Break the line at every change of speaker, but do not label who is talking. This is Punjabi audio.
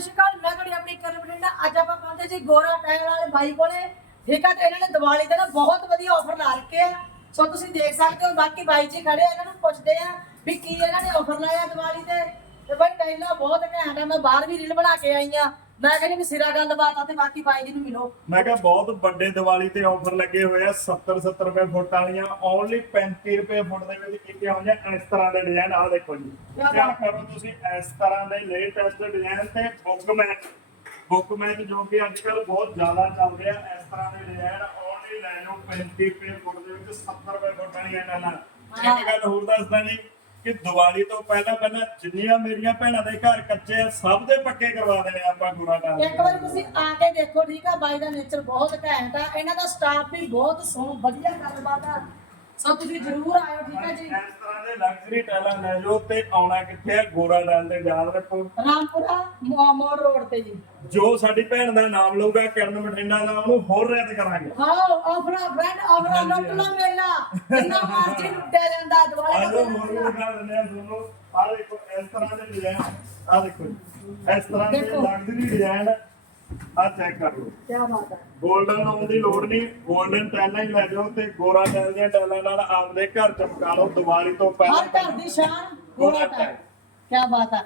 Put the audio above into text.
ਸ਼੍ਰੀ ਅਕਾਲ, ਮੈਂ ਤੁਹਾਡੀ ਆਪਣੀ ਕਰਨ ਬਠਿੰਡਾ ਅੱਜ ਆਪਾਂ ਪਹੁੰਚੇ ਜੀ ਗੋਰਾ ਟਾਇਰ ਵਾਲੇ ਬਾਈ ਕੋਲੇ। ਠੀਕ ਆ ਤੇ ਇਹਨਾਂ ਨੇ ਦੀਵਾਲੀ ਤੇ ਨਾ ਬਹੁਤ ਵਧੀਆ ਆਫਰ ਲਾ ਰੱਖੇ ਆ। ਸੋ ਤੁਸੀਂ ਦੇਖ ਸਕਦੇ ਹੋ, ਬਾਕੀ ਬਾਈ ਜੀ ਖੜੇ ਆ, ਇਹਨਾਂ ਨੂੰ ਪੁੱਛਦੇ ਆ ਵੀ ਕੀ ਇਹਨਾਂ ਨੇ ਆਫਰ ਲਾਇਆ ਦੀਵਾਲੀ ਤੇ। ਤੇ ਬਾਈ ਟਾਈਲਾਂ ਬਹੁਤ ਘੈਂਟ ਆ, ਮੈਂ ਬਾਹਰ ਵੀ ਰੀਲ ਬਣਾ ਕੇ ਆਈ ਆ। ਮੈਂ ਕਹਿੰਦੀ ਵੀ ਸਿਰਾ ਗੱਲਬਾਤ ਆ ਤੇ ਬਾਕੀ ਬਾਈ ਜੀ ਨੂੰ ਮਿਲੋ।
ਮੈਂ ਕਿਹਾ ਬਹੁਤ ਵੱਡੇ ਦੀਵਾਲੀ ਤੇ ਆਫਰ ਲੱਗੇ ਹੋਏ ਆ 70 70 ਰੁਪਏ ਫੁੱਟ ਵਾਲੀਆਂ ਓਨਲੀ 35 ਰੁਪਏ ਫੁੱਟ ਦੇ ਵਿੱਚ ਕੀਤੀਆਂ ਹੋਈਆਂ ਇਸ ਤਰ੍ਹਾਂ ਦੇ ਡਿਜ਼ਾਈਨ ਆਹ ਦੇਖੋ ਜੀ।
ਕਿਆ
ਕਰੋ ਤੁਸੀਂ ਇਸ ਤਰ੍ਹਾਂ ਦੇ ਲੇਟੈਸਟ ਡਿਜ਼ਾਈਨ ਤੇ ਬੁੱਕ ਮੈਚ ਬੁੱਕ ਮੈਚ ਜੋ ਕਿ ਅੱਜ ਕੱਲ ਬਹੁਤ ਜ਼ਿਆਦਾ ਚੱਲ ਰਿਹਾ ਇਸ ਤਰ੍ਹਾਂ ਦੇ ਡਿਜ਼ਾਈਨ ਓਨਲੀ ਲੈ ਲਓ 35 ਰੁਪਏ ਫੁੱਟ ਦੇ ਵਿੱਚ 70 ਰੁਪਏ ਫੁੱਟ ਵਾਲੀਆਂ ਡਾਲਾਂ ਇੱਕ ਗੱਲ ਹੋਰ ਦੱਸਦਾ ਜੀ ਕਿ ਦੀਵਾਲੀ ਤੋਂ ਪਹਿਲਾਂ ਪਹਿਲਾਂ ਜਿੰਨੀਆਂ ਮੇਰੀਆਂ ਭੈਣਾਂ ਦੇ ਘਰ ਕੱਚੇ ਆ ਸਭ ਦੇ ਪੱਕੇ ਕਰਵਾ ਦੇਣੇ ਆਪਾਂ ਗੁਣਾ ਡਾਲ
ਇੱਕ ਵਾਰ ਤੁਸੀਂ ਆ ਕੇ ਦੇਖੋ ਠੀਕ ਆ? ਬਾਈ ਦਾ ਨੇਚਰ ਬਹੁਤ ਘੈਂਟ ਆ। ਇਹਨਾਂ ਦਾ ਸਟਾਫ ਵੀ ਬਹੁਤ ਸੋਹਣਾ ਵਧੀਆ ਗੱਲਬਾਤ ਆ। ਸੋ ਤੁਸੀਂ ਜ਼ਰੂਰ ਆਇਓ ਠੀਕ ਹੈ ਜੀ?
ਇਸ ਤਰ੍ਹਾਂ ਦੇ ਲਗਜ਼ਰੀ ਟਾਈਲਾਂ ਲੈ ਜਾਓ ਤੇ ਆਉਣਾ ਕਿੱਥੇ ਹੈ ਗੋਰਾ ਡਾਲ ਤੇ ਯਾਦ ਰੱਖੋ।
ਰਾਮਪੁਰਾ ਮੋੜ ਰੋਡ ਤੇ ਜੀ।
ਜੋ ਸਾਡੀ ਭੈਣ ਦਾ ਨਾਮ ਲਊਗਾ ਕਿਰਨ ਬਠਿੰਡਾ ਦਾ ਉਹਨੂੰ ਹੋਰ ਰੈਦ ਕਰਾਂਗੇ।
ਆਓ ਆਫਰਾ ਬ੍ਰੈਂਡ ਆਫਰਾ ਮੇਲਾ। ਜਿੰਨਾ ਮਰਜ਼ੀ ਲੁੱਟਿਆ ਜਾਂਦਾ
ਵੀ ਦਿਖਾ ਦਿੰਦੇ ਆ ਤੁਹਾਨੂੰ। ਆਹ ਦੇਖੋ ਇਸ ਤਰ੍ਹਾਂ ਦੇ ਡਿਜ਼ਾਈਨ ਆਹ ਦੇਖੋ ਜੀ। ਇਸ ਤਰ੍ਹਾਂ ਦੇ
ਦੇਖੋ।
ਲਗਜ਼ਰੀ ਡਿਜ਼ਾਈਨ ਆਹ ਚੈੱਕ ਕਰ ਲਓ।
ਕੀ ਬਾਤ ਹੈ
골ਡਨ ਲਾਉਣ ਦੀ ਲੋੜ ਨਹੀਂ। 골ਡਨ ਟਾਈਲਾਂ ਹੀ ਲੈ ਜਾਓ ਤੇ ਗੋਰਾ ਟਾਈਲ ਦੀਆਂ ਟਾਈਲਾਂ ਨਾਲ ਆਪਦੇ ਘਰ ਚਮਕਾ ਲਓ। ਦੀਵਾਲੀ ਤੋਂ ਪਹਿਲਾਂ
ਹਰ ਘਰ ਦੀ ਸ਼ਾਨ ਗੋਰਾ ਟਾਇਰ ਕੀ ਬਾਤ ਹੈ